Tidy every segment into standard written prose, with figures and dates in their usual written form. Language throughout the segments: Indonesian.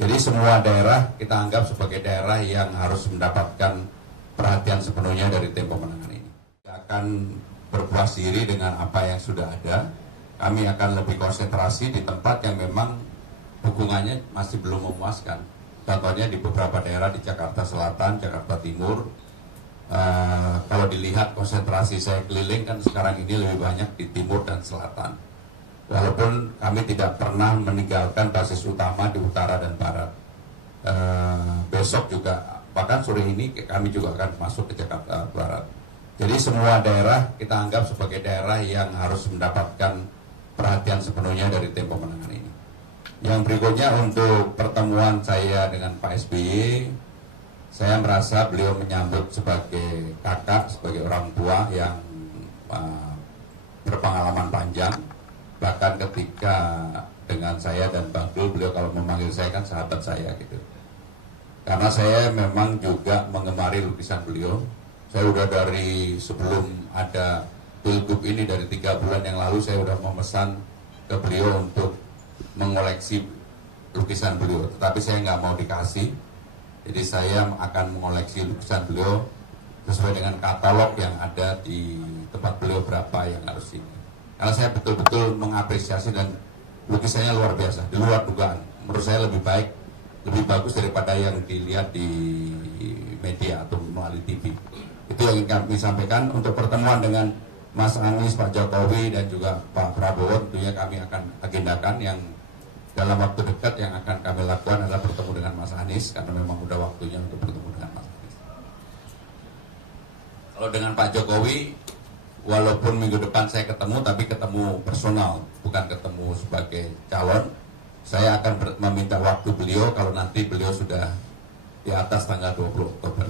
Jadi semua daerah kita anggap sebagai daerah yang harus mendapatkan perhatian sepenuhnya dari tim pemenangan ini. Kita akan berpuas diri dengan apa yang sudah ada. Kami akan lebih konsentrasi di tempat yang memang dukungannya masih belum memuaskan. Contohnya di beberapa daerah di Jakarta Selatan, Jakarta Timur. Kalau dilihat konsentrasi saya keliling kan sekarang ini lebih banyak di timur dan selatan. Walaupun kami tidak pernah meninggalkan basis utama di utara dan barat. Besok juga, bahkan sore ini kami juga akan masuk ke Jakarta Barat. Jadi semua daerah kita anggap sebagai daerah yang harus mendapatkan perhatian sepenuhnya dari tim pemenangan ini. Yang berikutnya untuk pertemuan saya dengan Pak SBY, saya merasa beliau menyambut sebagai kakak, sebagai orang tua yang berpengalaman panjang. Bahkan ketika dengan saya dan Bang Dul, beliau kalau memanggil saya kan sahabat saya gitu. Karena saya memang juga mengemari lukisan beliau. Saya udah dari sebelum ada Pilgub ini, dari 3 bulan yang lalu saya udah memesan ke beliau untuk mengoleksi lukisan beliau. Tetapi saya nggak mau dikasih. Jadi saya akan mengoleksi lukisan beliau sesuai dengan katalog yang ada di tempat beliau berapa yang harus ini. Karena saya betul-betul mengapresiasi dan lukisannya luar biasa, di luar dugaan. Menurut saya lebih baik, lebih bagus daripada yang dilihat di media atau melalui TV. Itu yang ingin kami sampaikan. Untuk pertemuan dengan Mas Anies, Pak Jokowi, dan juga Pak Prabowo, tentunya kami akan agendakan yang dalam waktu dekat yang akan kami lakukan adalah bertemu dengan Mas Anies, karena memang udah waktunya untuk bertemu dengan Mas Anies. Kalau dengan Pak Jokowi, walaupun minggu depan saya ketemu, tapi ketemu personal, bukan ketemu sebagai calon. Saya akan meminta waktu beliau kalau nanti beliau sudah di atas tanggal 20 Oktober.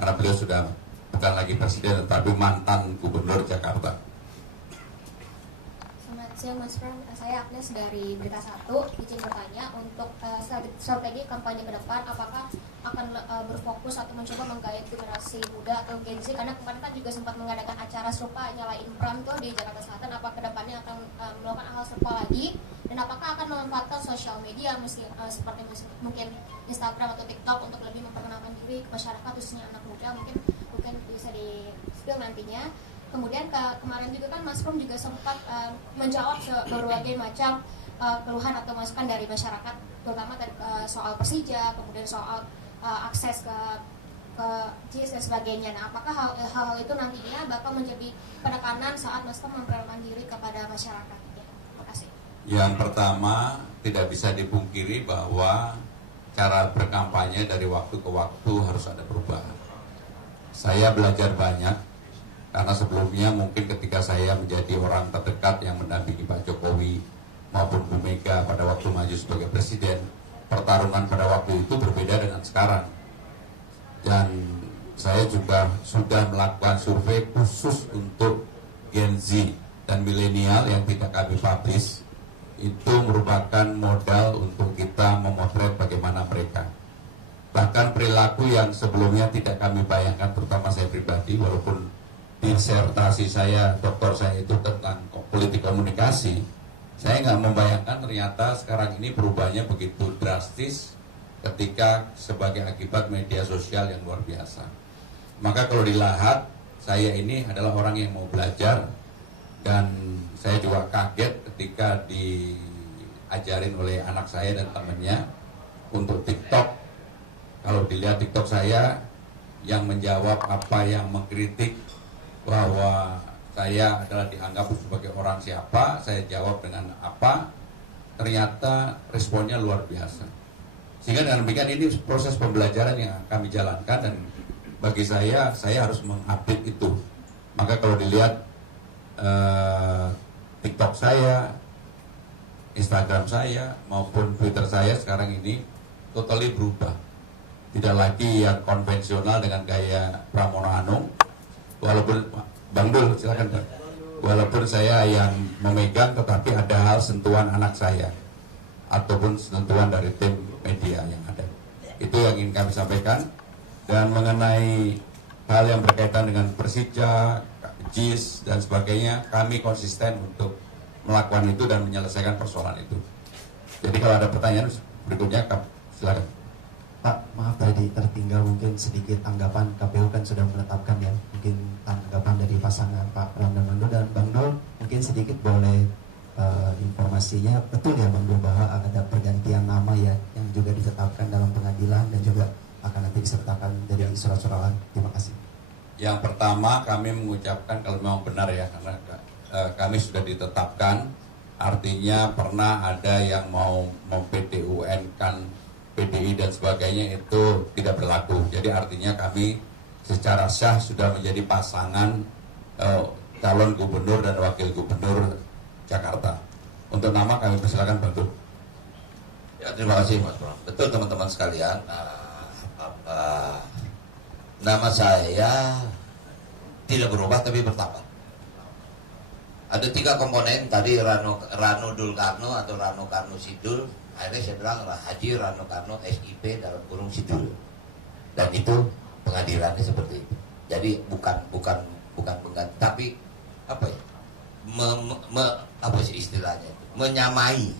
Karena beliau sudah bukan lagi presiden, tetapi mantan gubernur Jakarta. Selamat siang Mas Pram, saya Agnes dari Berita 1. Izin bertanya untuk strategi kampanye ke depan, apakah akan berfokus atau mencoba menggait generasi muda atau Gen Z? Karena kemarin kan juga sempat mengadakan acara serupa nyalain Pram tuh di Jakarta Selatan. Apa kedepannya akan melakukan hal serupa lagi? Dan apakah akan memanfaatkan sosial media seperti mungkin Instagram atau TikTok untuk lebih memperkenalkan diri ke masyarakat, khususnya anak muda? Mungkin bisa di-spill nantinya. Kemudian kemarin juga kan Mas Pram juga sempat menjawab berbagai macam keluhan atau masukan dari masyarakat, terutama soal Persija, kemudian soal akses ke JIS dan sebagainya. Nah, apakah hal-hal itu nantinya bakal menjadi penekanan saat Mas Pram memperkenalkan diri kepada masyarakat? Terima kasih. Yang pertama, tidak bisa dipungkiri bahwa cara berkampanye dari waktu ke waktu harus ada perubahan. Saya belajar banyak, karena sebelumnya mungkin ketika saya menjadi orang terdekat yang mendampingi Pak Jokowi maupun Bu Mega pada waktu maju sebagai presiden, pertarungan pada waktu itu berbeda dengan sekarang. Dan saya juga sudah melakukan survei khusus untuk Gen Z dan milenial yang tidak kami publish. Itu merupakan modal untuk kita memotret bagaimana mereka. Bahkan perilaku yang sebelumnya tidak kami bayangkan, terutama saya pribadi, walaupun disertasi saya, doktor saya itu tentang politik komunikasi, saya nggak membayangkan ternyata sekarang ini perubahannya begitu drastis ketika sebagai akibat media sosial yang luar biasa. Maka kalau dilihat, saya ini adalah orang yang mau belajar, dan saya juga kaget ketika diajarin oleh anak saya dan temannya untuk TikTok. Kalau dilihat TikTok saya, yang menjawab apa yang mengkritik bahwa saya adalah dianggap sebagai orang siapa, saya jawab dengan apa, ternyata responnya luar biasa. Sehingga dengan demikian ini proses pembelajaran yang kami jalankan, dan bagi saya harus mengupdate itu. Maka kalau dilihat TikTok saya, Instagram saya, maupun Twitter saya sekarang ini totally berubah. Tidak lagi yang konvensional dengan gaya Pramono Anung, walaupun Bang Dul silakan Bang. Walaupun saya yang memegang, tetapi ada hal sentuhan anak saya ataupun sentuhan dari tim media yang ada. Itu yang ingin kami sampaikan. Dan mengenai hal yang berkaitan dengan Persija, JIS dan sebagainya, kami konsisten untuk melakukan itu dan menyelesaikan persoalan itu. Jadi kalau ada pertanyaan berikutnya Silakan. Pak, maaf tadi tertinggal mungkin sedikit tanggapan. KPU kan sudah menetapkan ya, mungkin tanggapan dari pasangan Pak Pram dan Bang Dul, dan Bang Dul mungkin sedikit boleh informasinya, betul ya Bang Dul bahwa ada pergantian nama ya yang juga ditetapkan dalam pengadilan dan juga akan nanti disertakan dari surat-surat. Terima kasih. Yang pertama kami mengucapkan kalau memang benar ya, karena kami sudah ditetapkan, artinya pernah ada yang mau mem-PDUN-kan PDI dan sebagainya, itu tidak berlaku. Jadi artinya kami secara sah sudah menjadi pasangan calon gubernur dan wakil gubernur Jakarta. Untuk nama kami persilakan Bang Dul. Ya, terima kasih Mas Pram. Betul teman-teman sekalian, nama saya tidak berubah tapi bertambah. Ada 3 komponen tadi, Rano Dul Karno atau Rano Karno Sidul. Akhirnya saya bilang Haji Rano Karno SIP dalam kurung Sidul. Dan itu pengadilannya seperti itu. Jadi bukan pengganti, tapi apa ya? Apa sih istilahnya itu? Menyamai.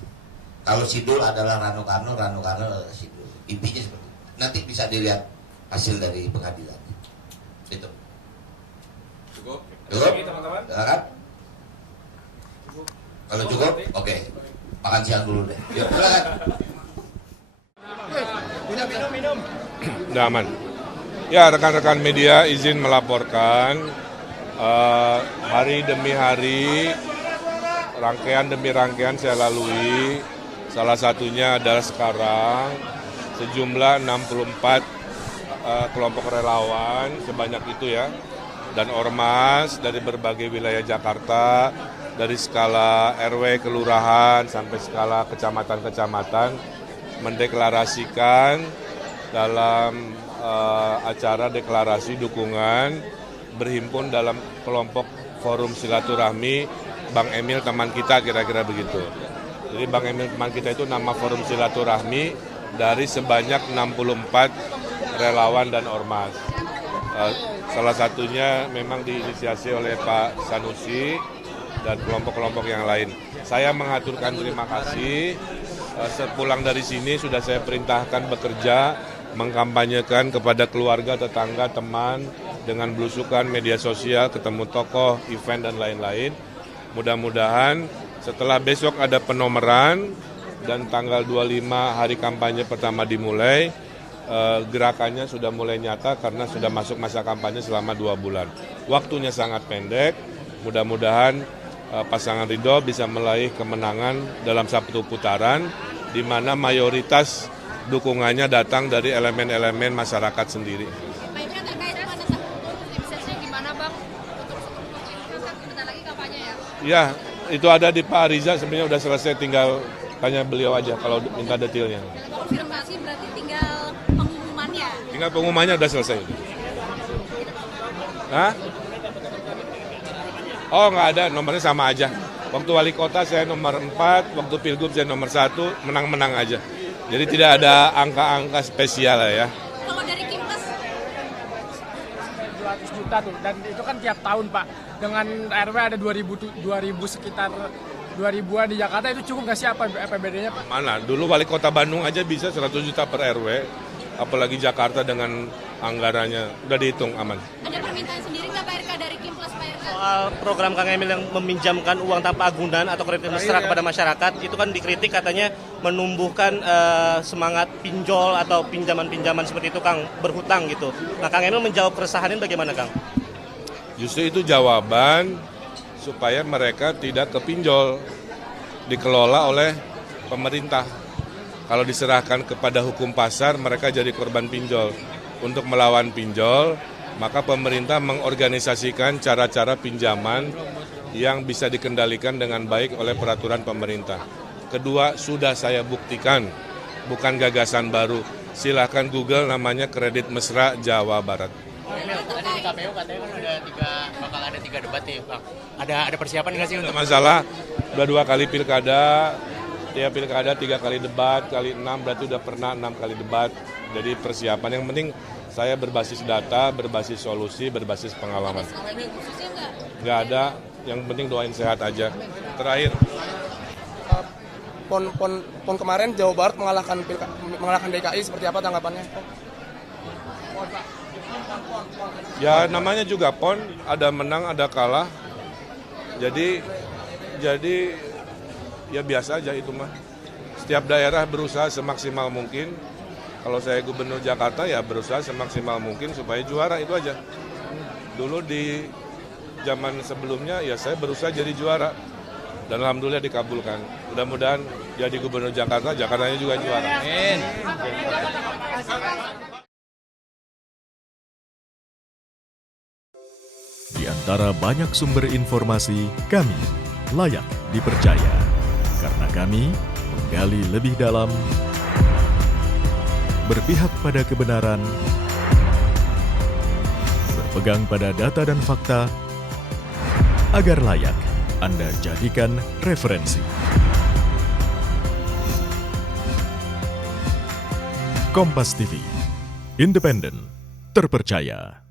Kalau Sidul adalah Rano Karno adalah Sidul. Intinya seperti itu. Nanti bisa dilihat hasil dari pengadilan. Itu. Cukup? Teman-teman. Silakan. Kalau cukup, oke. Makan siang dulu deh. Yuk, silakan. Minum. Udah aman. Ya, rekan-rekan media izin melaporkan hari demi hari, rangkaian demi rangkaian saya lalui. Salah satunya adalah sekarang sejumlah 64 kelompok relawan sebanyak itu ya, dan ormas dari berbagai wilayah Jakarta, dari skala RW kelurahan sampai skala kecamatan-kecamatan mendeklarasikan dalam acara deklarasi dukungan berhimpun dalam kelompok forum silaturahmi Bang Emil teman kita, kira-kira begitu. Jadi Bang Emil teman kita itu nama forum silaturahmi dari sebanyak 64 relawan dan ormas. Salah satunya memang diinisiasi oleh Pak Sanusi dan kelompok-kelompok yang lain. Saya mengaturkan terima kasih. Sepulang dari sini sudah saya perintahkan bekerja, mengkampanyekan kepada keluarga, tetangga, teman, dengan belusukan media sosial, ketemu tokoh, event, dan lain-lain. Mudah-mudahan setelah besok ada penomoran dan tanggal 25 hari kampanye pertama dimulai, gerakannya sudah mulai nyata karena sudah masuk masa kampanye selama 2 bulan. Waktunya sangat pendek, mudah-mudahan pasangan Ridho bisa meraih kemenangan dalam 1 putaran, di mana mayoritas dukungannya datang dari elemen-elemen masyarakat sendiri. Baiknya terkait prosesnya gimana Bang? Untuk bentar lagi kampanye ya? Ya, itu ada di Pak Ariza, sebenarnya udah selesai, tinggal tanya beliau aja kalau minta detailnya. Konfirmasi berarti tinggal pengumumannya? Tinggal pengumumannya udah selesai. Hah? Oh, nggak ada, nomornya sama aja. Waktu wali kota saya nomor 4, waktu pilgub saya nomor 1, menang-menang aja. Jadi tidak ada angka-angka spesial lah ya. Kalau dari Kimnas? 200 juta tuh, dan itu kan tiap tahun Pak. Dengan RW ada 2000 sekitar 2000-an di Jakarta, itu cukup nggak sih APBD-nya Pak? Mana? Dulu wali kota Bandung aja bisa 100 juta per RW, apalagi Jakarta dengan anggarannya. Udah dihitung aman. Ada permintaan sendiri nggak Pak RK dari Kimnas Pak RK? Soal program Kang Emil yang meminjamkan uang tanpa agunan atau kredit mesra kepada masyarakat, itu kan dikritik katanya menumbuhkan semangat pinjol atau pinjaman-pinjaman seperti itu Kang, berhutang gitu. Nah Kang Emil menjawab keresahan ini bagaimana Kang? Justru itu jawaban supaya mereka tidak kepinjol, dikelola oleh pemerintah. Kalau diserahkan kepada hukum pasar, mereka jadi korban pinjol. Untuk melawan pinjol, maka pemerintah mengorganisasikan cara-cara pinjaman yang bisa dikendalikan dengan baik oleh peraturan pemerintah. Kedua, sudah saya buktikan, bukan gagasan baru. Silahkan Google, namanya Kredit Mesra Jawa Barat. Tadi di KPU katanya kan bakal ada 3 debat nih Bang. Ada persiapan nggak sih untuk? Masalah, udah 2 kali pilkada, tiap pilkada 3 kali debat, kali 6 berarti udah pernah 6 kali debat. Jadi persiapan yang penting saya berbasis data, berbasis solusi, berbasis pengalaman. Strategi khususnya nggak? Nggak ada, yang penting doain sehat aja. Terakhir, PON kemarin Jawa Barat mengalahkan DKI, seperti apa tanggapannya? Ya namanya juga PON, ada menang ada kalah. Jadi ya biasa aja itu mah. Setiap daerah berusaha semaksimal mungkin. Kalau saya Gubernur Jakarta ya berusaha semaksimal mungkin supaya juara, itu aja. Dulu di zaman sebelumnya ya saya berusaha jadi juara. Dan alhamdulillah dikabulkan. Mudah-mudahan jadi Gubernur Jakarta, Jakartanya juga juara. Amin. Di antara banyak sumber informasi, kami layak dipercaya. Karena kami menggali lebih dalam, berpihak pada kebenaran, berpegang pada data dan fakta, agar layak Anda jadikan referensi. Kompas TV, independen, terpercaya.